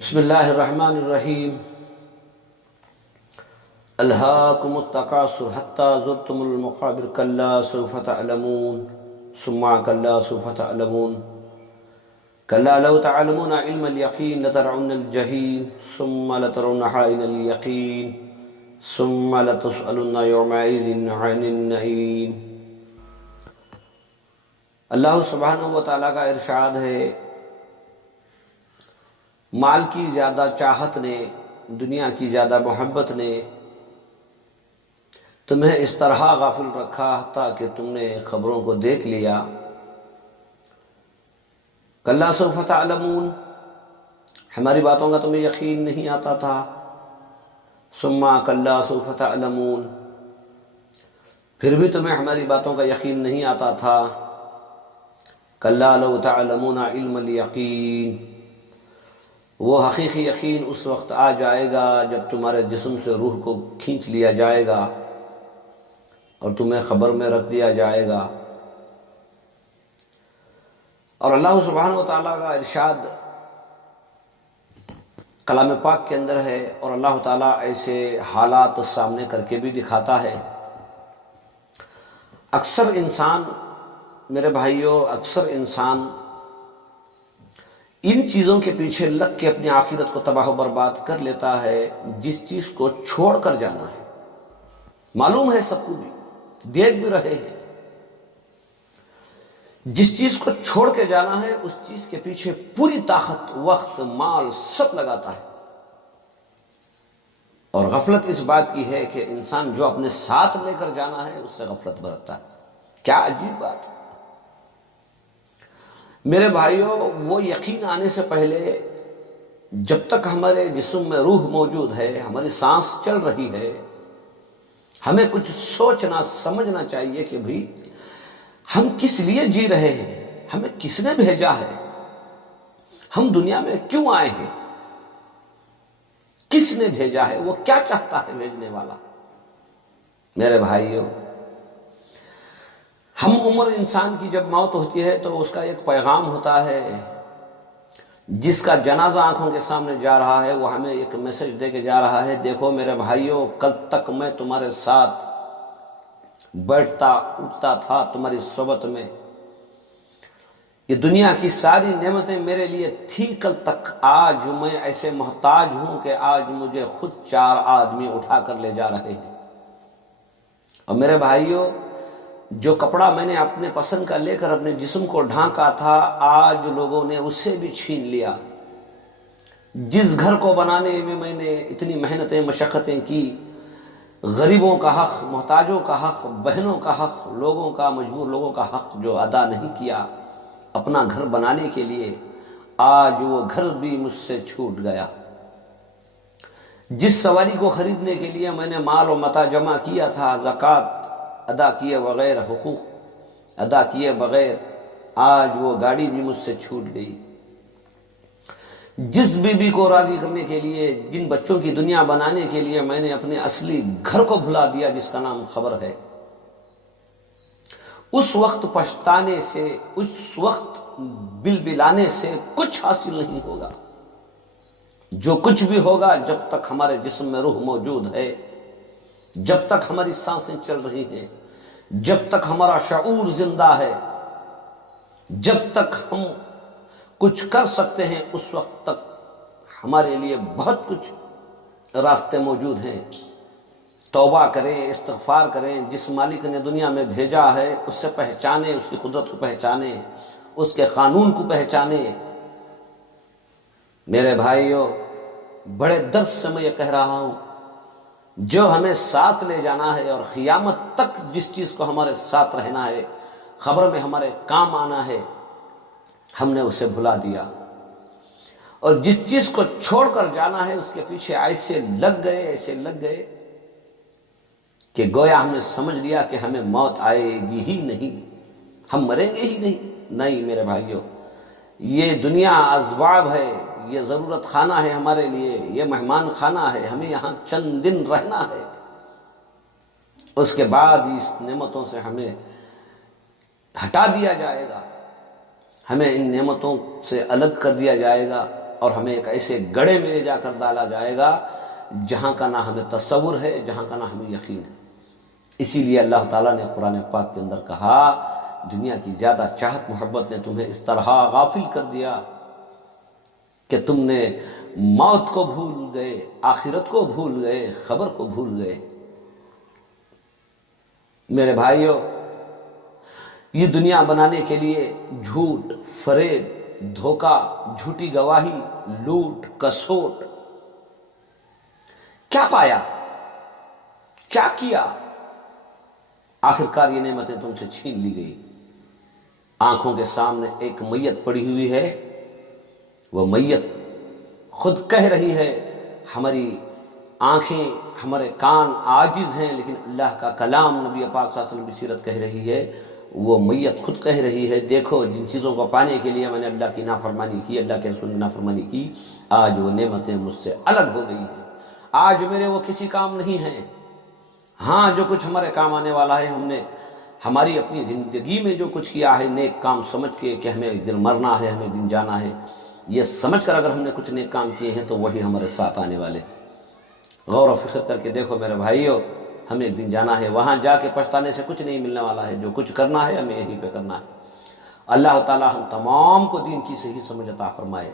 بسم اللہ الرحمن الرحیم الہاکم التکاثر حتی زرتم المقابر کلا سوف تعلمون ثم کلا سوف تعلمون کلا لو تعلمون علم الیقین لترون الجحیم ثم لترونها عین الیقین ثم لتسألن یومئذ عن النعیم۔ اللہ سبحانہ و تعالیٰ کا ارشاد ہے، مال کی زیادہ چاہت نے، دنیا کی زیادہ محبت نے تمہیں اس طرح غافل رکھا حتیٰ کہ تم نے خبروں کو دیکھ لیا۔ کلا سوف تعلمون، ہماری باتوں کا تمہیں یقین نہیں آتا تھا۔ ثم کلا سوف تعلمون، پھر بھی تمہیں ہماری باتوں کا یقین نہیں آتا تھا۔ کلا لو تعلمون علم الیقین، وہ حقیقی یقین اس وقت آ جائے گا جب تمہارے جسم سے روح کو کھینچ لیا جائے گا اور تمہیں خبر میں رکھ دیا جائے گا۔ اور اللہ سبحانہ و تعالیٰ کا ارشاد کلام پاک کے اندر ہے، اور اللہ تعالیٰ ایسے حالات سامنے کر کے بھی دکھاتا ہے۔ اکثر انسان، میرے بھائیوں، اکثر انسان ان چیزوں کے پیچھے لگ کے اپنی آخرت کو تباہ و برباد کر لیتا ہے جس چیز کو چھوڑ کر جانا ہے۔ معلوم ہے سب کو بھی، دیکھ بھی رہے ہیں، جس چیز کو چھوڑ کے جانا ہے اس چیز کے پیچھے پوری طاقت، وقت، مال سب لگاتا ہے۔ اور غفلت اس بات کی ہے کہ انسان جو اپنے ساتھ لے کر جانا ہے اس سے غفلت برتتا ہے۔ کیا عجیب بات ہے میرے بھائیوں، وہ یقین آنے سے پہلے جب تک ہمارے جسم میں روح موجود ہے، ہماری سانس چل رہی ہے، ہمیں کچھ سوچنا سمجھنا چاہیے کہ بھئی ہم کس لیے جی رہے ہیں، ہمیں کس نے بھیجا ہے، ہم دنیا میں کیوں آئے ہیں، کس نے بھیجا ہے، وہ کیا چاہتا ہے بھیجنے والا۔ میرے بھائیوں، ہم عمر انسان کی جب موت ہوتی ہے تو اس کا ایک پیغام ہوتا ہے، جس کا جنازہ آنکھوں کے سامنے جا رہا ہے وہ ہمیں ایک میسج دے کے جا رہا ہے، دیکھو میرے بھائیوں، کل تک میں تمہارے ساتھ بیٹھتا اٹھتا تھا تمہاری صحبت میں، یہ دنیا کی ساری نعمتیں میرے لیے تھی کل تک، آج میں ایسے محتاج ہوں کہ آج مجھے خود 4 آدمی اٹھا کر لے جا رہے ہیں۔ اور میرے بھائیوں، جو کپڑا میں نے اپنے پسند کا لے کر اپنے جسم کو ڈھانکا تھا، آج لوگوں نے اسے بھی چھین لیا۔ جس گھر کو بنانے میں نے اتنی محنتیں مشقتیں کی، غریبوں کا حق، محتاجوں کا حق، بہنوں کا حق، لوگوں کا، مجبور لوگوں کا حق جو ادا نہیں کیا اپنا گھر بنانے کے لیے، آج وہ گھر بھی مجھ سے چھوٹ گیا۔ جس سواری کو خریدنے کے لیے میں نے مال و متاع جمع کیا تھا، زکوٰۃ ادا کیے بغیر، حقوق ادا کیے بغیر، آج وہ گاڑی بھی مجھ سے چھوٹ گئی۔ جس بیوی کو راضی کرنے کے لیے، جن بچوں کی دنیا بنانے کے لیے میں نے اپنے اصلی گھر کو بھلا دیا جس کا نام خبر ہے، اس وقت پچھتانے سے، اس وقت بلبلانے سے کچھ حاصل نہیں ہوگا۔ جو کچھ بھی ہوگا، جب تک ہمارے جسم میں روح موجود ہے، جب تک ہماری سانسیں چل رہی ہیں، جب تک ہمارا شعور زندہ ہے، جب تک ہم کچھ کر سکتے ہیں، اس وقت تک ہمارے لیے بہت کچھ راستے موجود ہیں۔ توبہ کریں، استغفار کریں، جس مالک نے دنیا میں بھیجا ہے اس سے پہچانیں، اس کی قدرت کو پہچانیں، اس کے قانون کو پہچانیں۔ میرے بھائیوں، بڑے درد سے میں یہ کہہ رہا ہوں، جو ہمیں ساتھ لے جانا ہے اور قیامت تک جس چیز کو ہمارے ساتھ رہنا ہے، خبر میں ہمارے کام آنا ہے، ہم نے اسے بھلا دیا۔ اور جس چیز کو چھوڑ کر جانا ہے اس کے پیچھے ایسے لگ گئے کہ گویا ہم نے سمجھ لیا کہ ہمیں موت آئے گی ہی نہیں، ہم مریں گے ہی نہیں۔ نہیں میرے بھائیوں، یہ دنیا اسباب ہے، یہ ضرورت خانہ ہے ہمارے لیے، یہ مہمان خانہ ہے، ہمیں یہاں چند دن رہنا ہے، اس کے بعد اس نعمتوں سے ہمیں ہٹا دیا جائے گا، ہمیں ان نعمتوں سے الگ کر دیا جائے گا۔ اور ہمیں ایک ایسے گڑھے میں لے جا کر ڈالا جائے گا جہاں کا نہ ہمیں تصور ہے، جہاں کا نہ ہمیں یقین ہے۔ اسی لیے اللہ تعالیٰ نے قرآن پاک کے اندر کہا، دنیا کی زیادہ چاہت محبت نے تمہیں اس طرح غافل کر دیا کہ تم نے موت کو بھول گئے، آخرت کو بھول گئے، خبر کو بھول گئے۔ میرے بھائیو، یہ دنیا بنانے کے لیے جھوٹ، فریب، دھوکہ، جھوٹی گواہی، لوٹ، کسوٹ، کیا پایا، کیا کیا؟ آخرکار یہ نعمتیں تم سے چھین لی گئی۔ آنکھوں کے سامنے ایک میت پڑی ہوئی ہے، وہ میت خود کہہ رہی ہے، ہماری آنکھیں، ہمارے کان عاجز ہیں، لیکن اللہ کا کلام نبی پاک صلی اللہ علیہ وسلم کی سیرت کہہ رہی ہے، وہ میت خود کہہ رہی ہے، دیکھو جن چیزوں کو پانے کے لیے میں نے اللہ کی نافرمانی کی، اللہ کے رسول کی نافرمانی کی، آج وہ نعمتیں مجھ سے الگ ہو گئی ہیں، آج میرے وہ کسی کام نہیں ہیں۔ ہاں، جو کچھ ہمارے کام آنے والا ہے، ہم نے ہماری اپنی زندگی میں جو کچھ کیا ہے نیک کام سمجھ کے کہ ہمیں ایک دن مرنا ہے، ہمیں ایک دن جانا ہے، یہ سمجھ کر اگر ہم نے کچھ نیک کام کیے ہیں تو وہی ہمارے ساتھ آنے والے۔ غور و فکر کر کے دیکھو میرے بھائیو، ہمیں ایک دن جانا ہے، وہاں جا کے پچھتانے سے کچھ نہیں ملنے والا ہے، جو کچھ کرنا ہے ہمیں یہیں پہ کرنا ہے۔ اللہ تعالی ہم تمام کو دین کی صحیح سمجھ عطا فرمائے۔